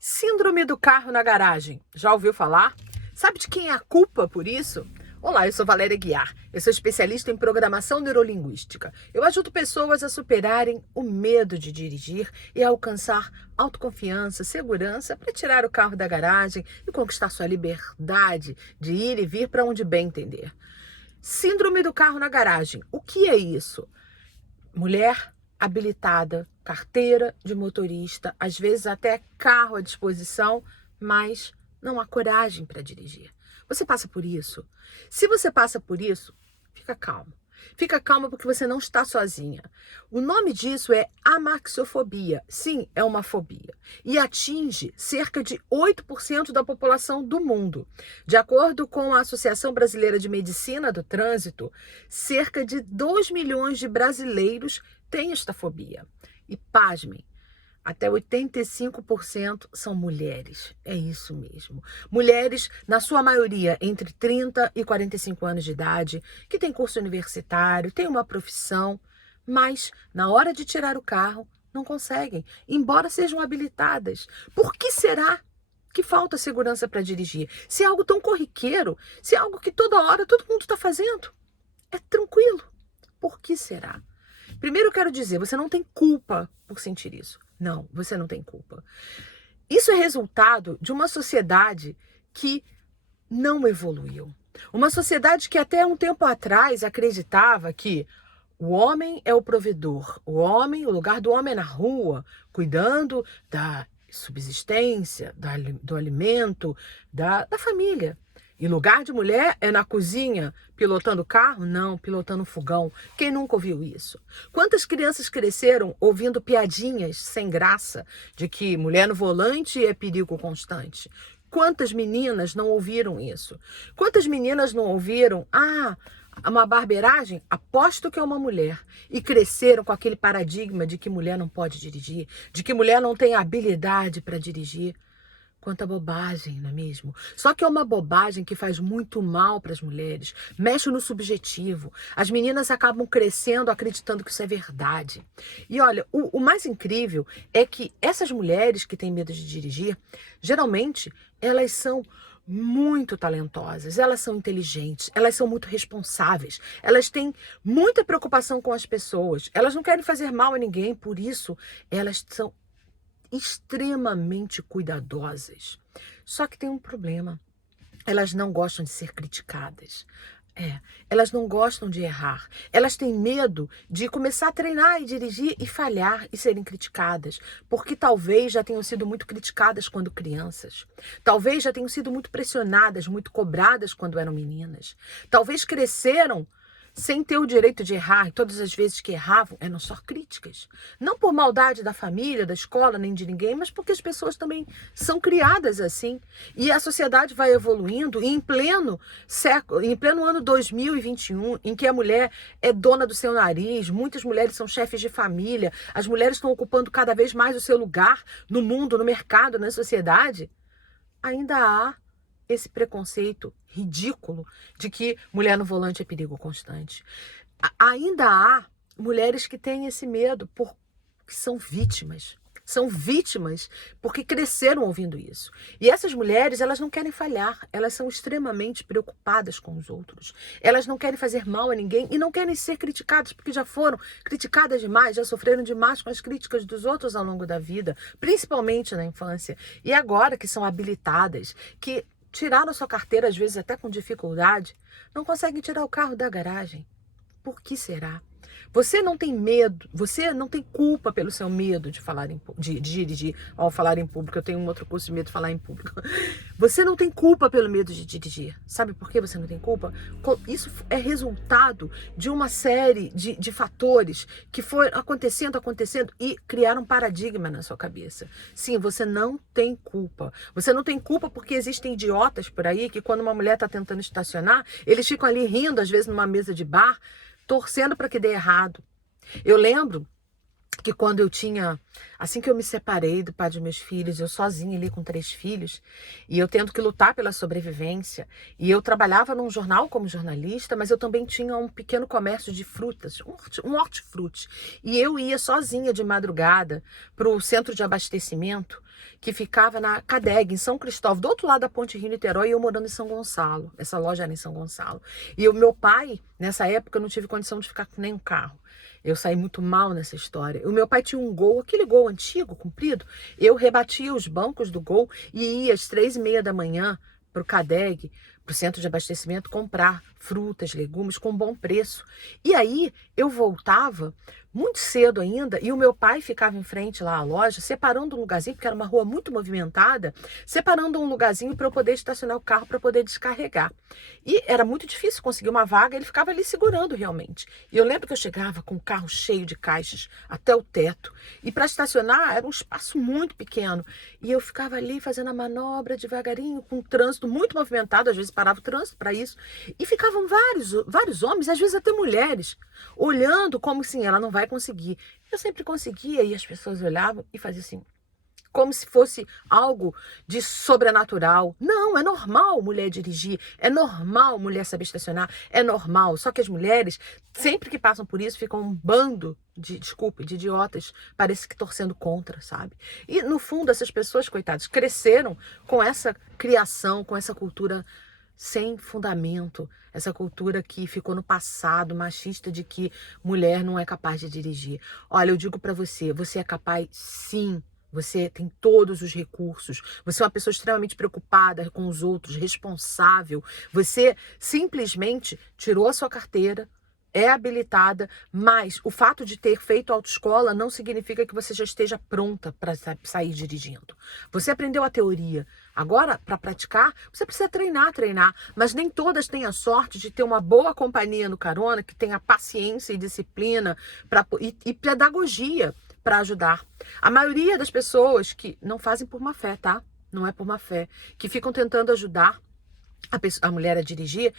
Síndrome do carro na garagem. Já ouviu falar? Sabe de quem é a culpa por isso? Olá, eu sou Valéria Guiar. Eu sou especialista em programação neurolinguística. Eu ajudo pessoas a superarem o medo de dirigir e a alcançar autoconfiança, segurança para tirar o carro da garagem e conquistar sua liberdade de ir e vir para onde bem entender. Síndrome do carro na garagem. O que é isso? Mulher habilitada, carteira de motorista, às vezes até carro à disposição, mas não há coragem para dirigir. Você passa por isso? Se você passa por isso, fica calmo. Fica calma porque você não está sozinha. O nome disso é amaxiofobia. Sim, é uma fobia. E atinge cerca de 8% da população do mundo. De acordo com a Associação Brasileira de Medicina do Trânsito, cerca de 2 milhões de brasileiros têm esta fobia. E pasmem, até 85% são mulheres. É isso mesmo. Mulheres, na sua maioria, entre 30 e 45 anos de idade, que têm curso universitário, têm uma profissão, mas na hora de tirar o carro, não conseguem, embora sejam habilitadas. Por que será que falta segurança para dirigir? Se é algo tão corriqueiro, se é algo que toda hora todo mundo está fazendo, é tranquilo. Por que será? Primeiro eu quero dizer, você não tem culpa por sentir isso. Não, você não tem culpa. Isso é resultado de uma sociedade que não evoluiu. Uma sociedade que até um tempo atrás acreditava que o homem é o provedor, o lugar do homem é na rua, cuidando da subsistência, do alimento, da família. E lugar de mulher é na cozinha, pilotando carro? Não, pilotando fogão. Quem nunca ouviu isso? Quantas crianças cresceram ouvindo piadinhas sem graça de que mulher no volante é perigo constante? Quantas meninas não ouviram isso? Quantas meninas não ouviram, uma barbeiragem? Aposto que é uma mulher. E cresceram com aquele paradigma de que mulher não pode dirigir, de que mulher não tem habilidade para dirigir. Quanta bobagem, não é mesmo? Só que é uma bobagem que faz muito mal para as mulheres, mexe no subjetivo. As meninas acabam crescendo acreditando que isso é verdade. E olha, o mais incrível é que essas mulheres que têm medo de dirigir, geralmente elas são muito talentosas, elas são inteligentes, elas são muito responsáveis, elas têm muita preocupação com as pessoas, elas não querem fazer mal a ninguém, por isso elas são extremamente cuidadosas. Só que tem um problema. Elas não gostam de ser criticadas. Elas não gostam de errar. Elas têm medo de começar a treinar e dirigir e falhar e serem criticadas, porque talvez já tenham sido muito criticadas quando crianças. Talvez já tenham sido muito pressionadas, muito cobradas quando eram meninas. Talvez cresceram sem ter o direito de errar, e todas as vezes que erravam eram só críticas. Não por maldade da família, da escola, nem de ninguém, mas porque as pessoas também são criadas assim. E a sociedade vai evoluindo, e em pleno século, em pleno ano 2021, em que a mulher é dona do seu nariz, muitas mulheres são chefes de família, as mulheres estão ocupando cada vez mais o seu lugar no mundo, no mercado, na sociedade, ainda há esse preconceito ridículo de que mulher no volante é perigo constante. Ainda há mulheres que têm esse medo porque são vítimas. São vítimas porque cresceram ouvindo isso. E essas mulheres, elas não querem falhar. Elas são extremamente preocupadas com os outros. Elas não querem fazer mal a ninguém e não querem ser criticadas porque já foram criticadas demais, já sofreram demais com as críticas dos outros ao longo da vida, principalmente na infância. E agora que são habilitadas, que tiraram sua carteira, às vezes até com dificuldade, não conseguem tirar o carro da garagem. Por que será? Você não tem medo, você não tem culpa pelo seu medo de falar de dirigir ao falar em público. Eu tenho um outro curso de medo de falar em público. Você não tem culpa pelo medo de dirigir. Sabe por que você não tem culpa? Isso é resultado de uma série de fatores que foram acontecendo e criaram um paradigma na sua cabeça. Sim, você não tem culpa. Você não tem culpa porque existem idiotas por aí que quando uma mulher está tentando estacionar, eles ficam ali rindo, às vezes numa mesa de bar, torcendo para que dê errado. Eu lembro que quando eu tinha, assim que eu me separei do pai dos meus filhos, eu sozinha ali com 3 filhos, e eu tendo que lutar pela sobrevivência, e eu trabalhava num jornal como jornalista, mas eu também tinha um pequeno comércio de frutas, um hortifruti, e eu ia sozinha de madrugada para o centro de abastecimento, que ficava na CADEG, em São Cristóvão, do outro lado da Ponte Rio-Niterói, e eu morando em São Gonçalo, essa loja era em São Gonçalo, e o meu pai, nessa época, eu não tive condição de ficar com nenhum carro. Eu saí muito mal nessa história. O meu pai tinha um Gol, aquele Gol antigo, comprido. Eu rebatia os bancos do Gol e ia às 3h30 da manhã para o CADEG, para o centro de abastecimento, comprar frutas, legumes com bom preço. E aí eu voltava muito cedo ainda e o meu pai ficava em frente lá à loja, separando um lugarzinho, porque era uma rua muito movimentada, separando um lugarzinho para eu poder estacionar o carro, para poder descarregar. E era muito difícil conseguir uma vaga, ele ficava ali segurando realmente. E eu lembro que eu chegava com o carro cheio de caixas até o teto. E para estacionar era um espaço muito pequeno. E eu ficava ali fazendo a manobra devagarinho, com o trânsito muito movimentado, às vezes parava o trânsito para isso. E ficavam vários homens, às vezes até mulheres, olhando como assim, ela não vai conseguir. Eu sempre conseguia e as pessoas olhavam e faziam assim, como se fosse algo de sobrenatural. Não, é normal mulher dirigir, é normal mulher saber estacionar, é normal. Só que as mulheres, sempre que passam por isso, ficam um bando de idiotas, parece que torcendo contra, sabe? E no fundo, essas pessoas, coitadas, cresceram com essa criação, com essa cultura sem fundamento, essa cultura que ficou no passado, machista, de que mulher não é capaz de dirigir. Olha, eu digo pra você, você é capaz sim. Você tem todos os recursos. Você é uma pessoa extremamente preocupada com os outros, responsável. Você simplesmente tirou a sua carteira, é habilitada, mas o fato de ter feito autoescola não significa que você já esteja pronta para sair dirigindo. Você aprendeu a teoria. Agora, para praticar, você precisa treinar, mas nem todas têm a sorte de ter uma boa companhia no carona, que tenha paciência e disciplina e pedagogia para ajudar. A maioria das pessoas que não fazem por má fé, tá? Não é por má fé, que ficam tentando ajudar a mulher a dirigir,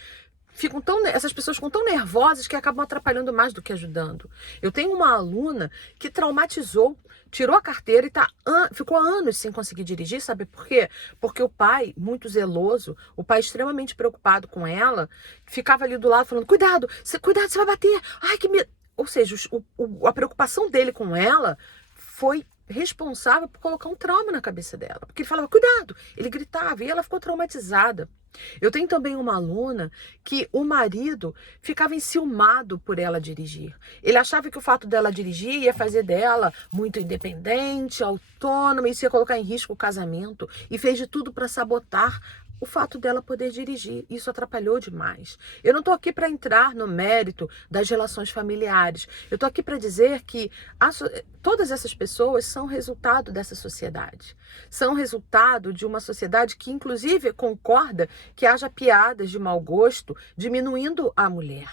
essas pessoas ficam tão nervosas que acabam atrapalhando mais do que ajudando. Eu tenho uma aluna que traumatizou, tirou a carteira e ficou anos sem conseguir dirigir, sabe por quê? Porque o pai, muito zeloso, o pai extremamente preocupado com ela, ficava ali do lado falando, cuidado, você vai bater, ai que medo. Ou seja, a preocupação dele com ela foi responsável por colocar um trauma na cabeça dela. Porque ele falava, cuidado, ele gritava e ela ficou traumatizada. Eu tenho também uma aluna que o marido ficava enciumado por ela dirigir. Ele achava que o fato dela dirigir ia fazer dela muito independente, autônoma, e isso ia colocar em risco o casamento. E fez de tudo para sabotar o fato dela poder dirigir. Isso atrapalhou demais. Eu não estou aqui para entrar no mérito das relações familiares. Eu estou aqui para dizer que todas essas pessoas são resultado dessa sociedade. São resultado de uma sociedade que, inclusive, concorda que haja piadas de mau gosto, diminuindo a mulher.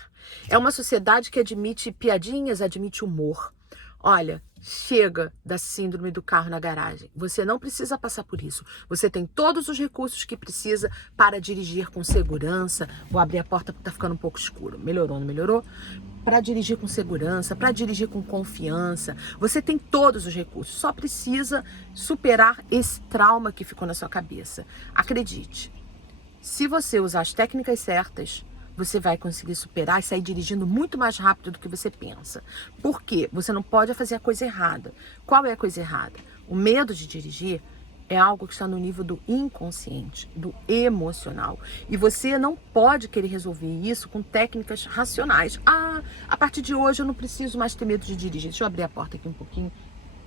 É uma sociedade que admite piadinhas, admite humor. Olha, chega da síndrome do carro na garagem. Você não precisa passar por isso. Você tem todos os recursos que precisa para dirigir com segurança. Vou abrir a porta porque está ficando um pouco escuro. Melhorou, não melhorou? Para dirigir com segurança, para dirigir com confiança. Você tem todos os recursos. Só precisa superar esse trauma que ficou na sua cabeça. Acredite, se você usar as técnicas certas, você vai conseguir superar e sair dirigindo muito mais rápido do que você pensa. Por quê? Você não pode fazer a coisa errada. Qual é a coisa errada? O medo de dirigir é algo que está no nível do inconsciente, do emocional. E você não pode querer resolver isso com técnicas racionais. A partir de hoje eu não preciso mais ter medo de dirigir. Deixa eu abrir a porta aqui um pouquinho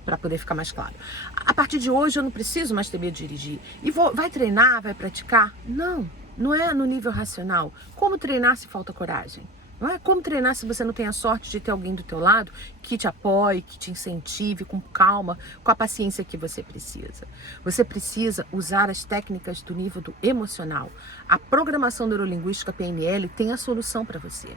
para poder ficar mais claro. A partir de hoje eu não preciso mais ter medo de dirigir. E vai treinar, vai praticar? Não é no nível racional. Como treinar se falta coragem? Não é como treinar se você não tem a sorte de ter alguém do teu lado que te apoie, que te incentive com calma, com a paciência que você precisa. Você precisa usar as técnicas do nível do emocional. A programação neurolinguística PNL tem a solução para você.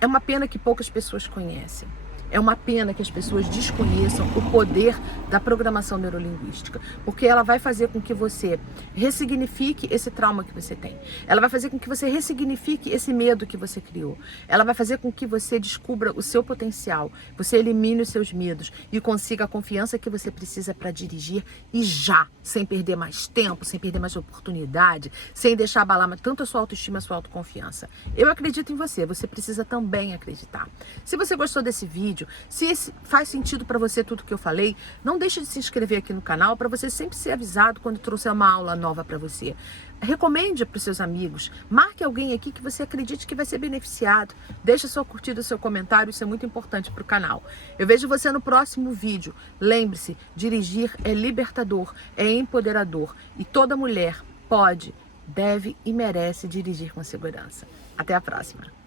É uma pena que poucas pessoas conhecem. É uma pena que as pessoas desconheçam o poder da programação neurolinguística, porque ela vai fazer com que você ressignifique esse trauma que você tem. Ela vai fazer com que você ressignifique esse medo que você criou. Ela vai fazer com que você descubra o seu potencial, você elimine os seus medos e consiga a confiança que você precisa para dirigir e já, sem perder mais tempo, sem perder mais oportunidade, sem deixar abalar tanto a sua autoestima, a sua autoconfiança. Eu acredito em você, você precisa também acreditar. Se você gostou desse vídeo, se faz sentido para você tudo que eu falei, não deixe de se inscrever aqui no canal para você sempre ser avisado quando trouxer uma aula nova para você. Recomende para os seus amigos, marque alguém aqui que você acredite que vai ser beneficiado. Deixe sua curtida, seu comentário, isso é muito importante para o canal. Eu vejo você no próximo vídeo. Lembre-se, dirigir é libertador, é empoderador e toda mulher pode, deve e merece dirigir com segurança. Até a próxima.